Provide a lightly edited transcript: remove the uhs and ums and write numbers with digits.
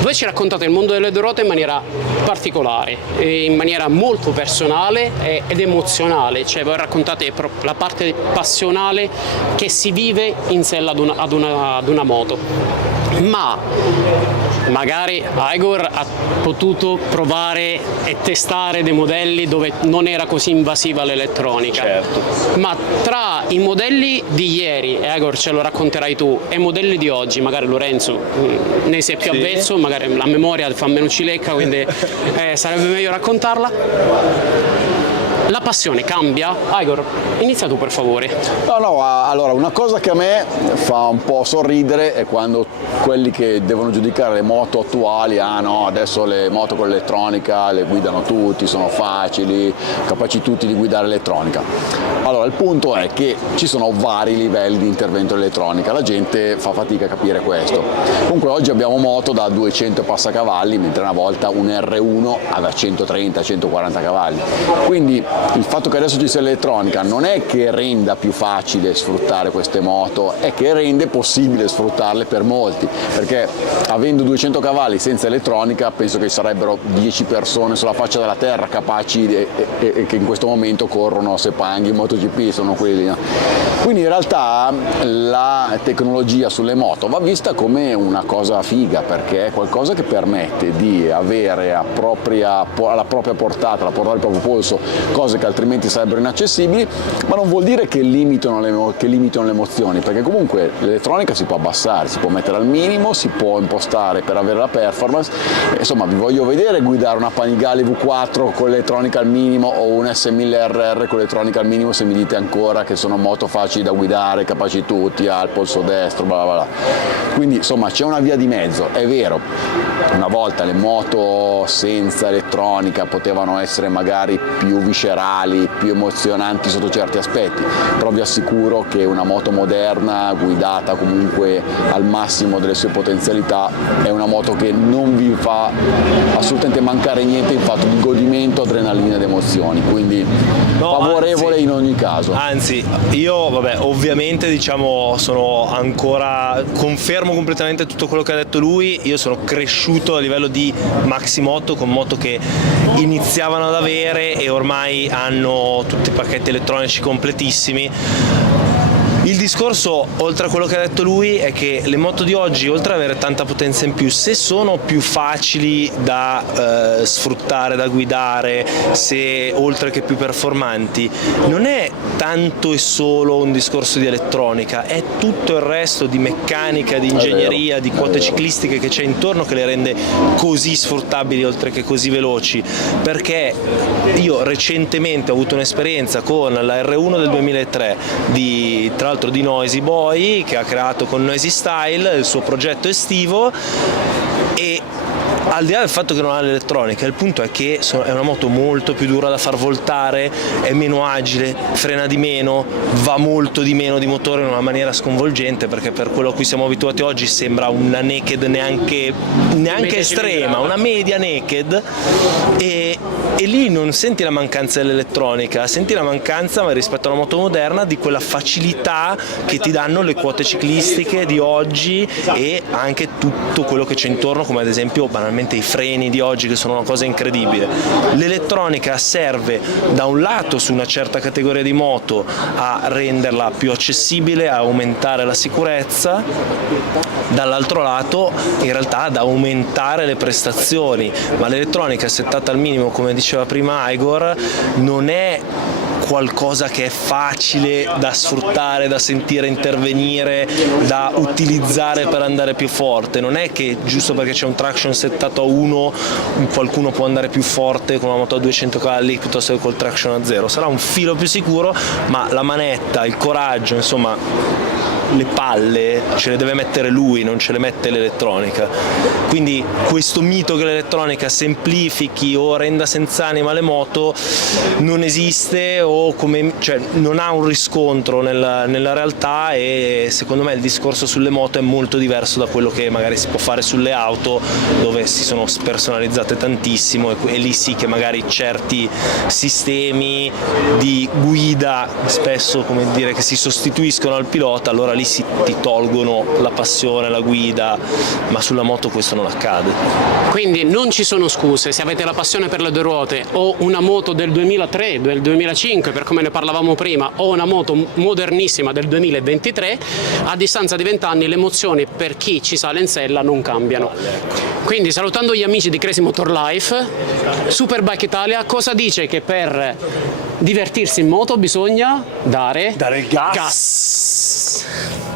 Voi ci raccontate il mondo delle due ruote in maniera particolare, in maniera molto personale ed emozionale, cioè voi raccontate la parte passionale che si vive in sella ad una moto. Ma magari Igor ha potuto provare e testare dei modelli dove non era così invasiva l'elettronica. Certo. Ma tra i modelli di ieri, Igor ce lo racconterai tu, e i modelli di oggi, magari Lorenzo ne sei più avvezzo, magari la memoria fa meno cilecca, quindi sarebbe meglio raccontarla. La passione cambia? Igor, inizia tu per favore. No, allora una cosa che a me fa un po' sorridere è quando quelli che devono giudicare le moto attuali, no, adesso le moto con l'elettronica le guidano tutti, sono facili, capaci tutti di guidare elettronica. Allora il punto è che ci sono vari livelli di intervento elettronica, la gente fa fatica a capire questo. Comunque oggi abbiamo moto da 200 passacavalli, mentre una volta un R1 aveva 130-140 cavalli. Quindi il fatto che adesso ci sia l'elettronica non è che renda più facile sfruttare queste moto, è che rende possibile sfruttarle per molti, perché avendo 200 cavalli senza elettronica penso che ci sarebbero 10 persone sulla faccia della terra capaci e che in questo momento corrono a Sepang in MotoGP, sono quelli. No? Quindi in realtà la tecnologia sulle moto va vista come una cosa figa, perché è qualcosa che permette di avere alla propria portata, alla portata del proprio polso, cose che altrimenti sarebbero inaccessibili, ma non vuol dire che limitano le emozioni, perché comunque l'elettronica si può abbassare, si può mettere al minimo, si può impostare per avere la performance. Insomma, vi voglio vedere guidare una Panigale V4 con l'elettronica al minimo o un S1000RR con l'elettronica al minimo, se mi dite ancora che sono moto facili da guidare, capaci tutti, al polso destro, bla bla bla. Quindi insomma c'è una via di mezzo, è vero, una volta le moto senza elettronica potevano essere magari più viscerali, più emozionanti sotto certi aspetti, però vi assicuro che una moto moderna guidata comunque al massimo delle sue potenzialità è una moto che non vi fa assolutamente mancare niente in fatto di godimento, adrenalina ed emozioni, quindi favorevole in ogni caso. Anzi, io ovviamente confermo completamente tutto quello che ha detto lui. Io sono cresciuto a livello di maximoto con moto che iniziavano ad avere e ormai hanno tutti i pacchetti elettronici completissimi. Il discorso, oltre a quello che ha detto lui, è che le moto di oggi, oltre ad avere tanta potenza in più, se sono più facili da sfruttare, da guidare, se oltre che più performanti, non è tanto e solo un discorso di elettronica, è tutto il resto di meccanica, di ingegneria, di quote ciclistiche che c'è intorno che le rende così sfruttabili oltre che così veloci. Perché io recentemente ho avuto un'esperienza con la R1 del 2003 tra l'altro di Noisy Boy, che ha creato con Noisy Style il suo progetto estivo, e al di là del fatto che non ha l'elettronica, il punto è che è una moto molto più dura da far voltare, è meno agile, frena di meno, va molto di meno di motore in una maniera sconvolgente, perché per quello a cui siamo abituati oggi sembra una naked neanche estrema, una media naked, e lì non senti la mancanza dell'elettronica, senti la mancanza, ma rispetto alla moto moderna, di quella facilità che ti danno le quote ciclistiche di oggi e anche tutto quello che c'è intorno, come ad esempio banalmente i freni di oggi, che sono una cosa incredibile. L'elettronica serve da un lato su una certa categoria di moto a renderla più accessibile, a aumentare la sicurezza, dall'altro lato in realtà ad aumentare le prestazioni, ma l'elettronica settata al minimo, come diceva prima Igor, non è qualcosa che è facile da sfruttare, da sentire intervenire, da utilizzare per andare più forte. Non è che giusto perché c'è un traction settato a 1 qualcuno può andare più forte con una moto a 200 cavalli piuttosto che col traction a 0. Sarà un filo più sicuro, ma la manetta, il coraggio, insomma le palle ce le deve mettere lui, non ce le mette l'elettronica. Quindi questo mito che l'elettronica semplifichi o renda senza anima le moto non esiste, o cioè, non ha un riscontro nella realtà, e secondo me il discorso sulle moto è molto diverso da quello che magari si può fare sulle auto, dove si sono spersonalizzate tantissimo, e lì sì che magari certi sistemi di guida spesso, come dire, che si sostituiscono al pilota, allora lì ti tolgono la passione, la guida, ma sulla moto questo non accade. Quindi non ci sono scuse, se avete la passione per le due ruote o una moto del 2003, del 2005, per come ne parlavamo prima, o una moto modernissima del 2023, a distanza di 20 anni le emozioni per chi ci sale in sella non cambiano. Quindi, salutando gli amici di Crazy Motor Life, Superbike Italia cosa dice? Che per divertirsi in moto bisogna dare il gas. gas.